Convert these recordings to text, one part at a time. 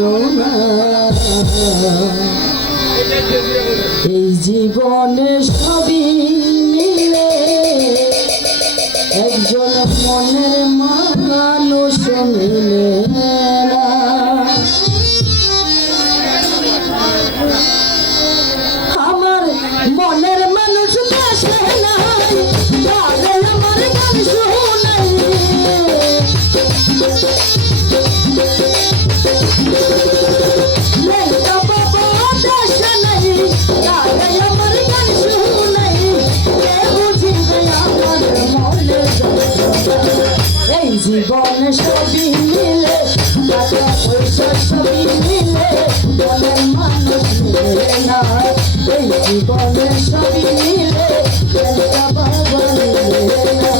করো না। এই জীবনে সবই মিলে একজন মনের মানুষ মিলে না। আমার মনের মানুষ দেশে নাই, তারে আমার গান শোনাই। লেখা বাবা দেশে নাই, তারে আমার গান শোনাই। কে বুঝিবে আমার মনের যন্ত্রণা। এই জীবনে সবই মিলে, টাকা পয়সা সবই মিলে, মনের মানুষ মিলে না। এই জীবনে সবই মিলে, লেখা বাবা মিলে না।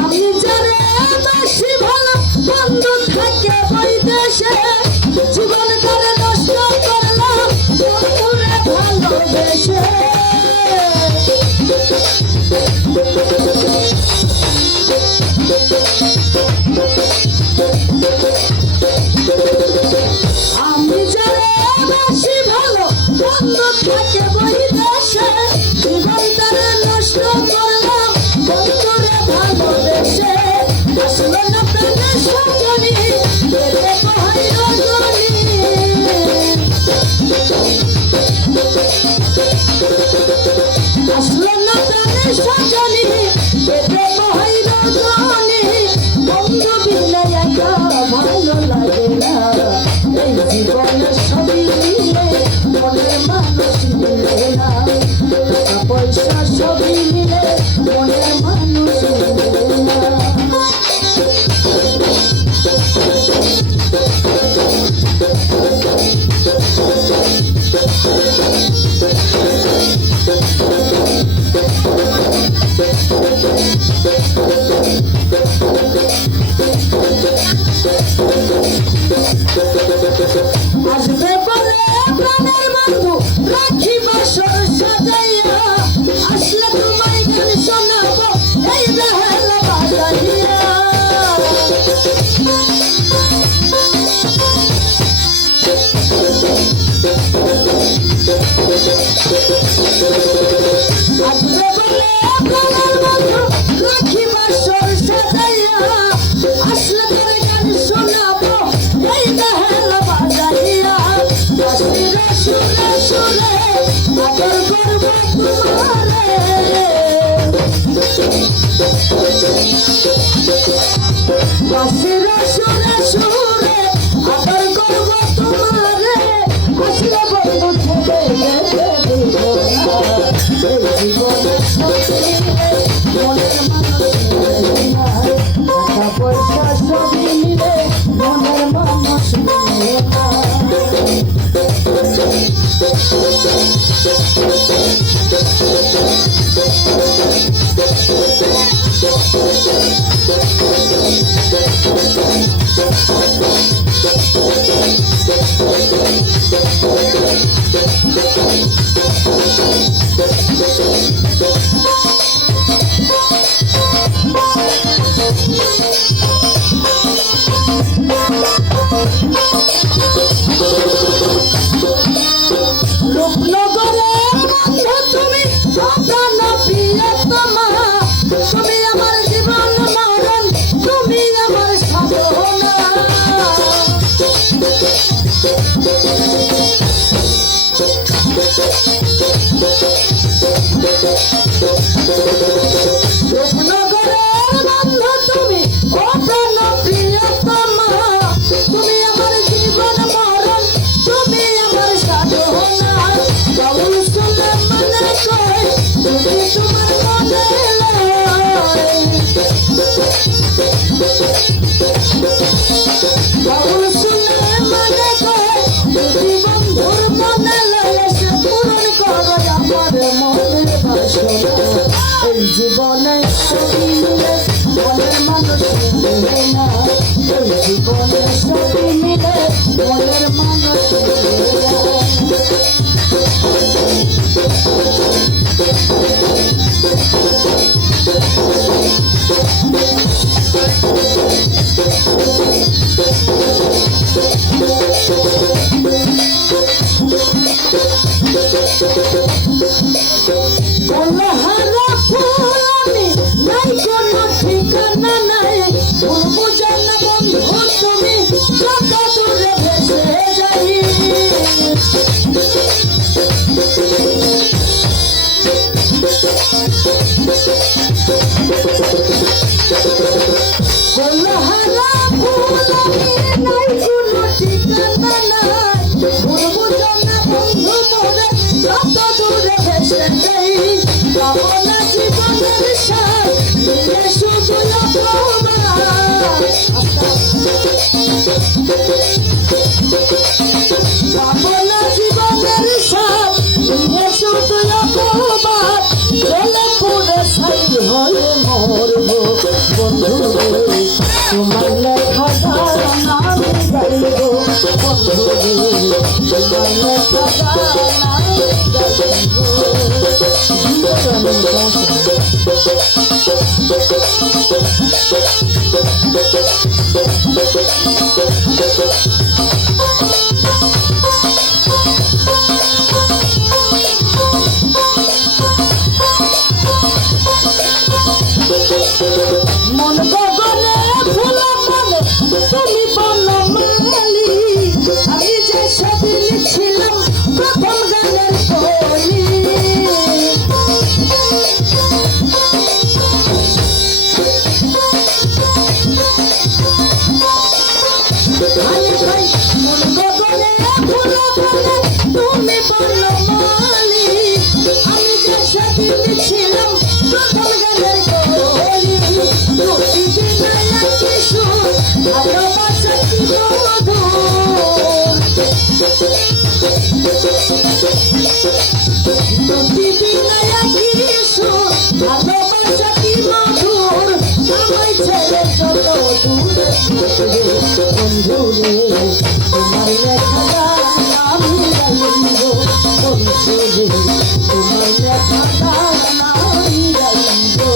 আমি জানে বেশি ভালো বন্ধু থাকে বৈদেশে, জীবন করে নষ্ট করলাম বন্ধুরে ভালোবেসে। আমি জানে বেশি ভালো বন্ধু থাকে বৈদেশে, জীবন করে নষ্ট করলাম বন্ধুরে ভালোবেসে। আসলো না প্রেমের সজনী, পেতে কহাই রজনী। আসলো না প্রেমের সজনী, পেতে কহাই রজনী। বন্ধু বিলে একা ভালো লাগে না। এই জীবনে সবই মিলে, মনের মানুষ মিলে না। টাকা পয়সা সবই মিলে, মনের মানুষ মিলে না। আসবে বলে প্রাণের বন্ধু রাখি বাসর সাজাইয়া, আসলে তোমায় গান শোনাবো এই বেহালা বাজাইয়া। আসবে বলে প্রাণের বন্ধু রাখি বাসর সাজাইয়া, আসলে তোর গান শোনাবো এই বেহালা বাজাইয়া। বাঁশিরে সুরে সুরে আদর করব তোমারে, বাঁশিরে সুরে সুরে আদর করব তোমারে। আসলে বন্ধু থেকে যেতে দিব না। এই জীবনে সবই মিলে, মনের মানুষ মিলে না। টাকা পয়সা সবই মিলে, মনের মানুষ মিলে না। রূপনগরে বন্ধু তুমি অপ্রাণ প্রিয়তমা, তুমি আমার জীবন মরণ, তুমি আমার সাধনা। রূপনগরে বন্ধু তুমি অপ্রাণ প্রিয়তমা, তুমি আমার জীবন মরণ, তুমি আমার সাধনা। বাবুল শুনে মনে কয় যদি তোমার মনে লয়, বাবুল এই জীবনে সবই মিলে মনের মানুষ মিলে না, এই জীবনে সবই মিলে মনের মানুষ মিলে না। বলহারা ফুল আমি নাই কোনো ঠিকানা নাই, বলবো জানা বন্ধু তুমি কত দূরে ভেসে যাই। বলহারা ফুল আমি নাই কোনো ঠিকানা নাই, বলবো জানা বন্ধু মোরে কত দূরে ভেসে যাই। পাবনা জীবনের সাথ নিয়ে শুধু পাবনা জীবনের সাথ নিয়ে শুধু অপবাদ, জলে পুরে ছাই হয়ে মরবো বন্ধু রে, তোমার লেখা গান আমি গাইবো বন্ধু রে, তোমার লেখা গান আমি গাইবো। মন গগনে ফুল বনে তুমি বনমালী, আমি যে সেদিন ছিলাম প্রথম গানের কলি। মন গগনে ফুল বনে তুমি বনমালী, আমি যে সেদিন ছিলাম প্রথম গানের কলি। প্রতিদিন কিছু ভালোবাসা কি মধুর, প্রতিদিন কিছু ভালোবাসা কি মধুর, আমায় ছেড়ে যত দূরে বন্ধু রে, তোমার লেখা গান আমি গাইবো বন্ধু রে, তোমার লেখা গান আমি গাইবো।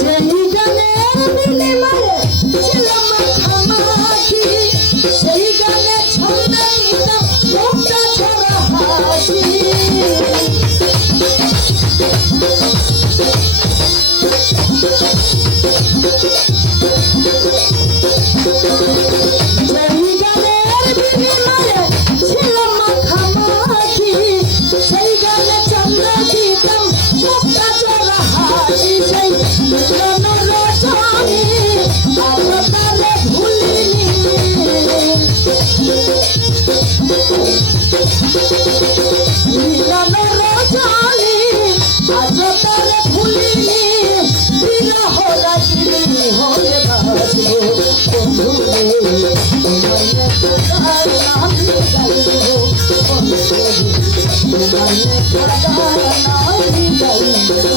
যেই গানের বিনিময়ে ছিলাম মাখামাখি, সেই গানে ছন্দে নিতাম মুখটা ছড়া হাসি। যেই গানের বিনিময়ে ছিলাম মাখামাখি, সেই গানে ছন্দে দিতাম মুখটা ছড়া হাসি। সেই মিলন রজনী আজও তারে ভুলিনি, মিলন রজনী আজও তারে ভুলিনি, বিরহ রাত্রি হয়ে বাঁচবো বন্ধু রে, তোমার লেখা গান আমি গাইবো বন্ধু রে, তোমার লেখা গান আমি গাইবো।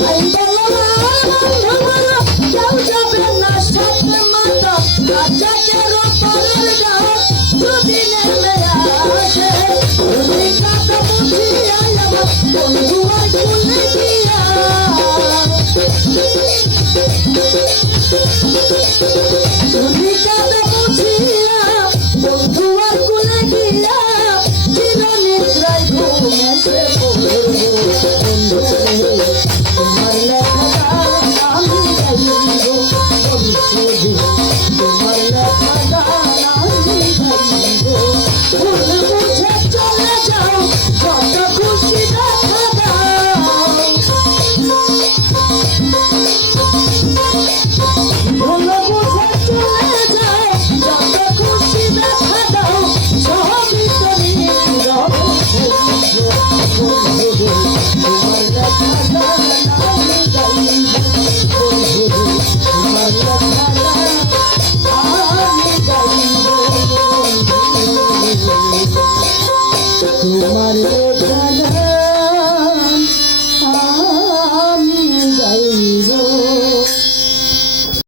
Bye.